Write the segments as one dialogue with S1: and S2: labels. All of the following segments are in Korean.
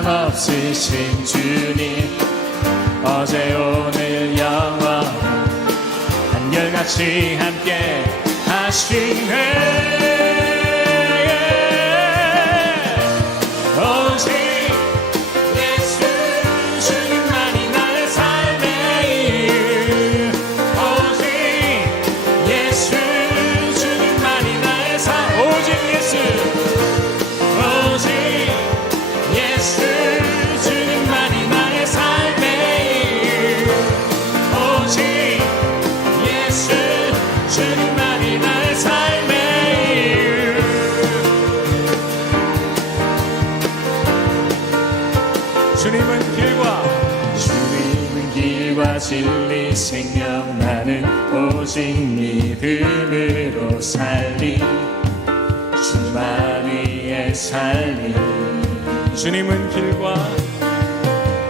S1: 변함없으신 주님 어제 오늘 영원 한결같이 함께 하시네. 진리 생명나는 오직 믿음으로 살리. 주만 위에 살리. 주님은 길과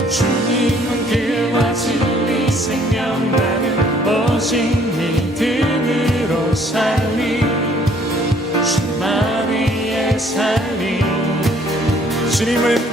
S1: 주님은 길과 진리 생명나는 오직 믿음으로 살리. 주만 위에 살리. 주님은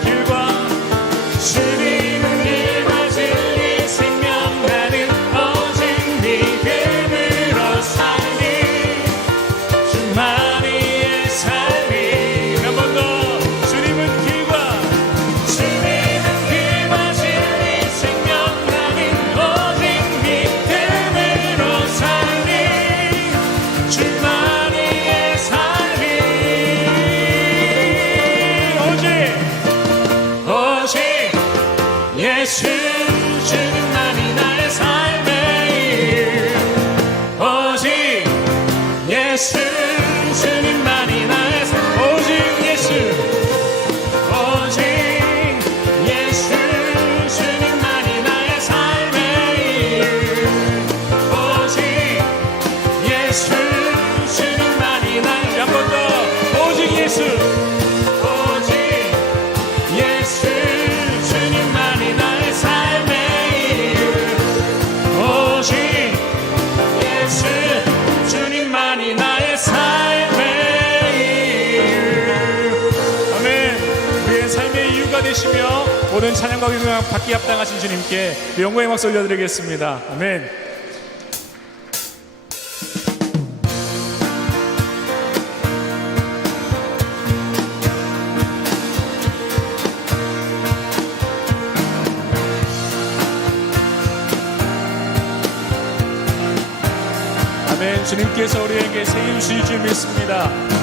S1: 찬양과 경영 받기 합당하신 주님께 영광의 박수 올려드리겠습니다. 아멘. 주님께서 우리에게 세임실 줄 믿습니다.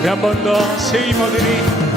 S1: 우리 한 번 더 새 힘어들이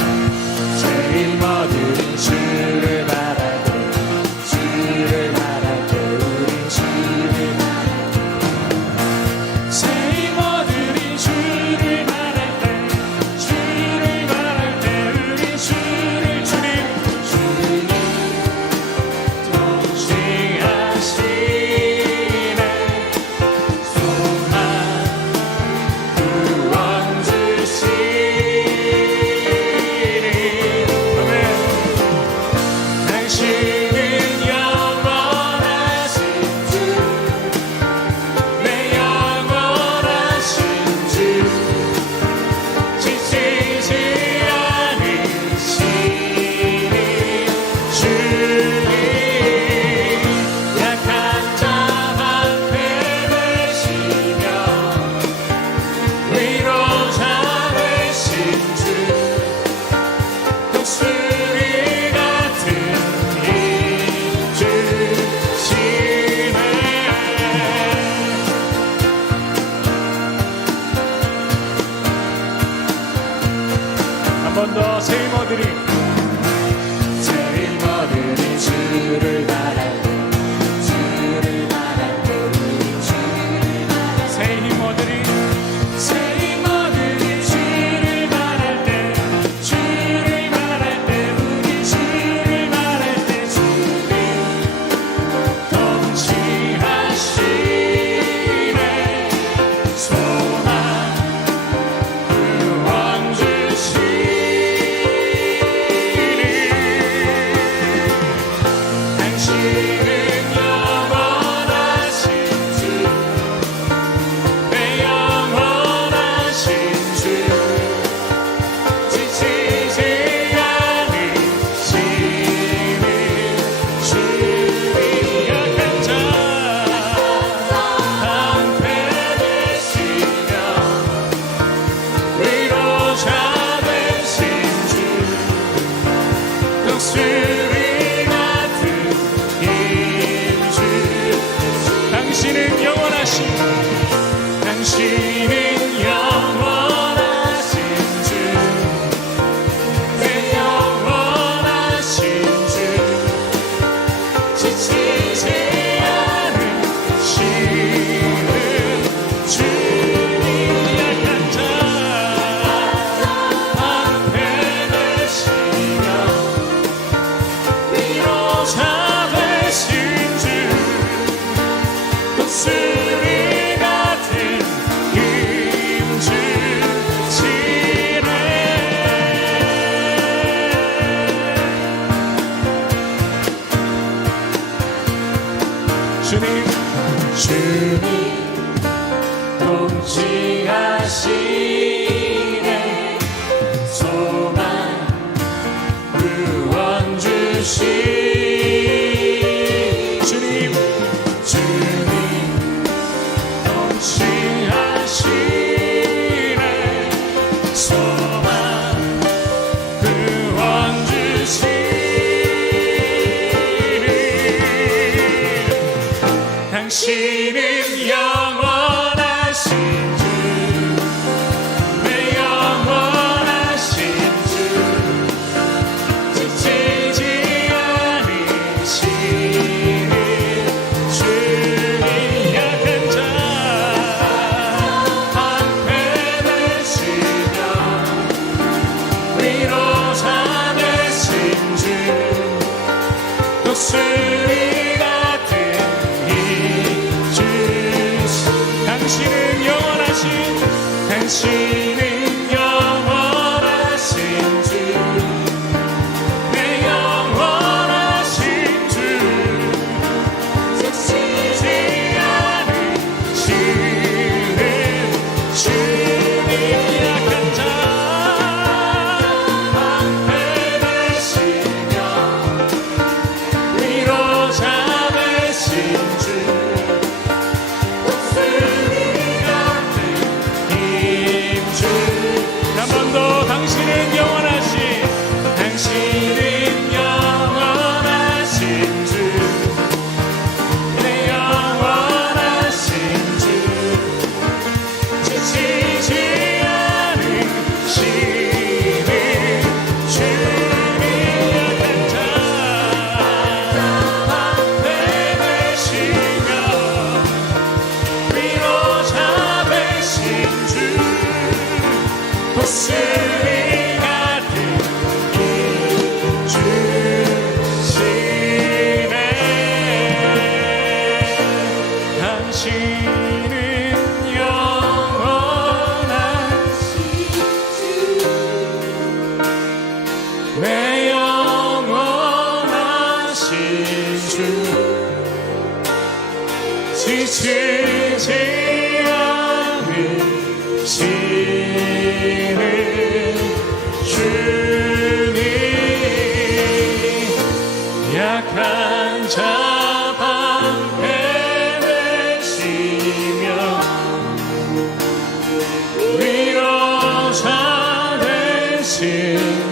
S1: see.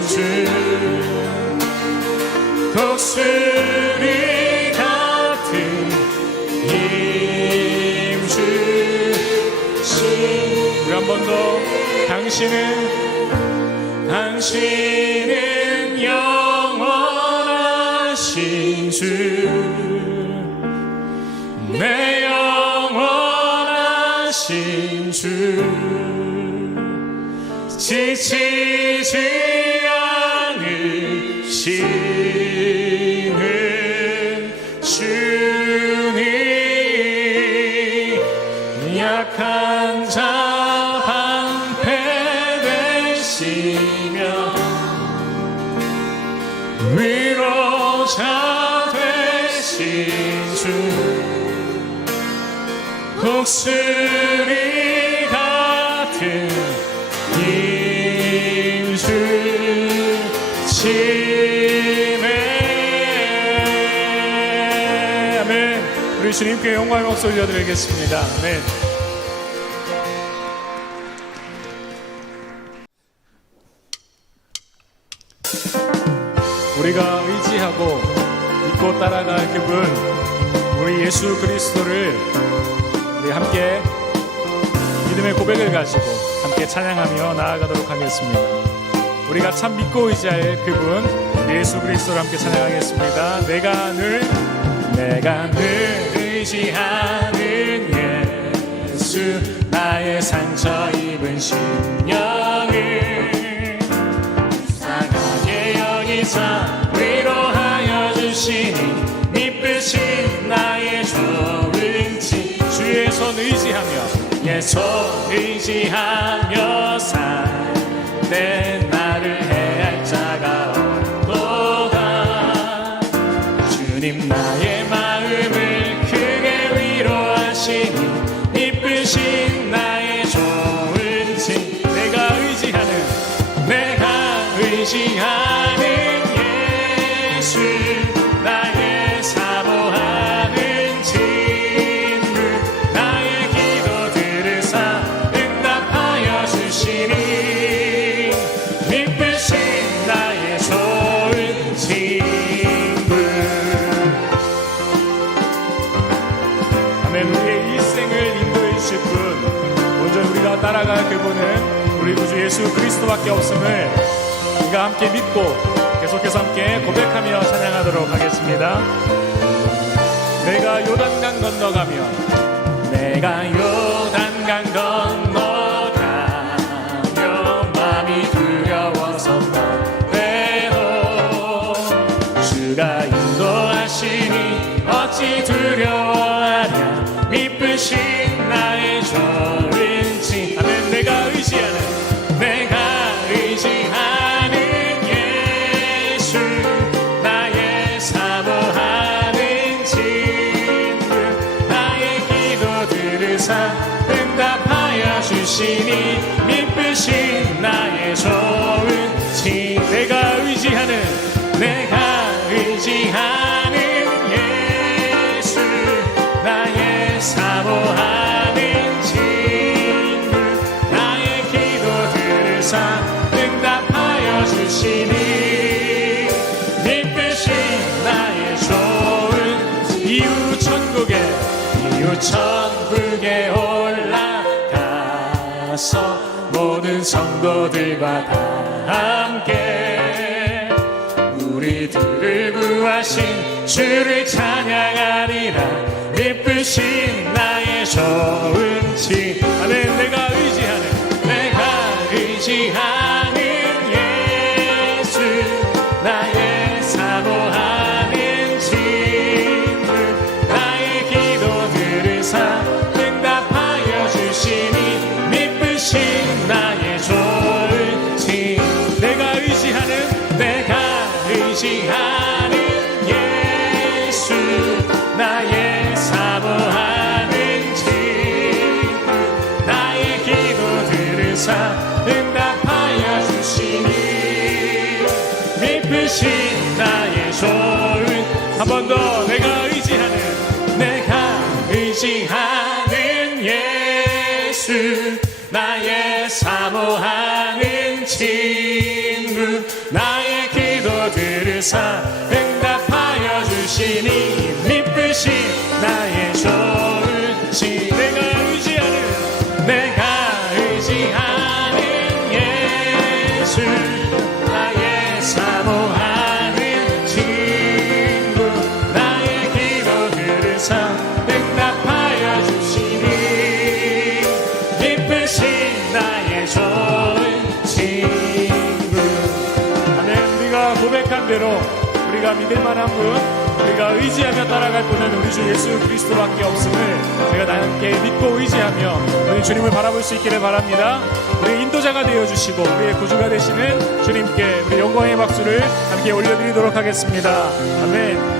S1: 주.
S2: 독수리 같은 임주.
S1: 우리 한 번 더. 당신은
S2: 당신 약한 자 방패되시며 위로자 되신 주 독수리 같은 인주 심해 아멘
S1: 우리 주님께 영광의 목소리 올려드리겠습니다. 아멘. 우리가 의지하고 믿고 따라갈 그분, 우리 예수 그리스도를 우리 함께 믿음의 고백을 가지고 함께 찬양하며 나아가도록 하겠습니다. 우리가 참 믿고 의지할 그분, 예수 그리스도를 함께 찬양하겠습니다. 내가 늘
S2: 내가 늘 의지하는 예수 나의 상처 입은 심령을 여기사 위로하여 주시니 미쁘신 나의 좋은 치
S1: 주의 손 의지하며
S2: 예수 의지하며 살
S1: 일생을 인도해 주실 분 먼저 우리가 따라갈 그분은 우리 구주 예수 그리스도밖에 없음을 우리가 함께 믿고 계속해서 함께 고백하며 찬양하도록 하겠습니다. 내가 요단강 건너가며
S2: 내가 요단강 건너 모든 성도들과 다 함께 우리들을 구하신 주를 찬양하리라. 미쁘신 나의 좋은 친 아멘. 내가 하는 친구 나의 기도 들으사 응답하여 주시니 기쁘신 나의 좋은 친구.
S1: 하나님 우리가 고백한 대로 우리가 믿을 만한 분 우리가 의지하며 따라갈 분은 우리 주 예수 그리스도밖에 없음을 제가 함께 믿고 의지하며 우리 주님을 바라볼 수 있기를 바랍니다. 우리 인도자가 되어 주시고 우리의 구주가 되시는 주님께 우리 영광의 박수를 함께 올려드리도록 하겠습니다. 아멘.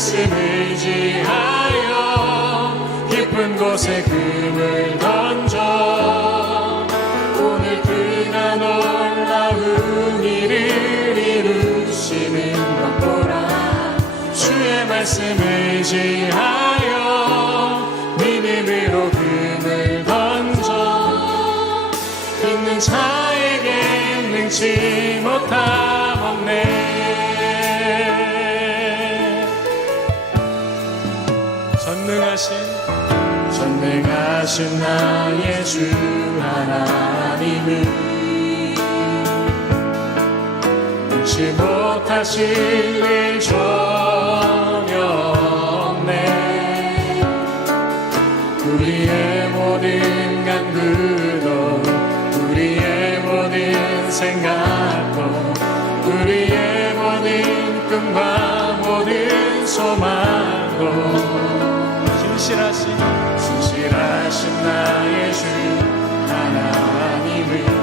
S1: 말씀 의지하여 깊은 곳에 금을 던져. 오늘 그가 놀라운 일을 이루시는 것 보라 주의 말씀 의지하여 믿음으로 금을 던져. 믿는 자에게 능치 못함 전능하신 나의 주 하나님을 능치 못하실 일 전혀 없네 우리의 모든 간구도 우리의 모든 생각도 우리의 모든 꿈과 모든 소망도 주 하나님을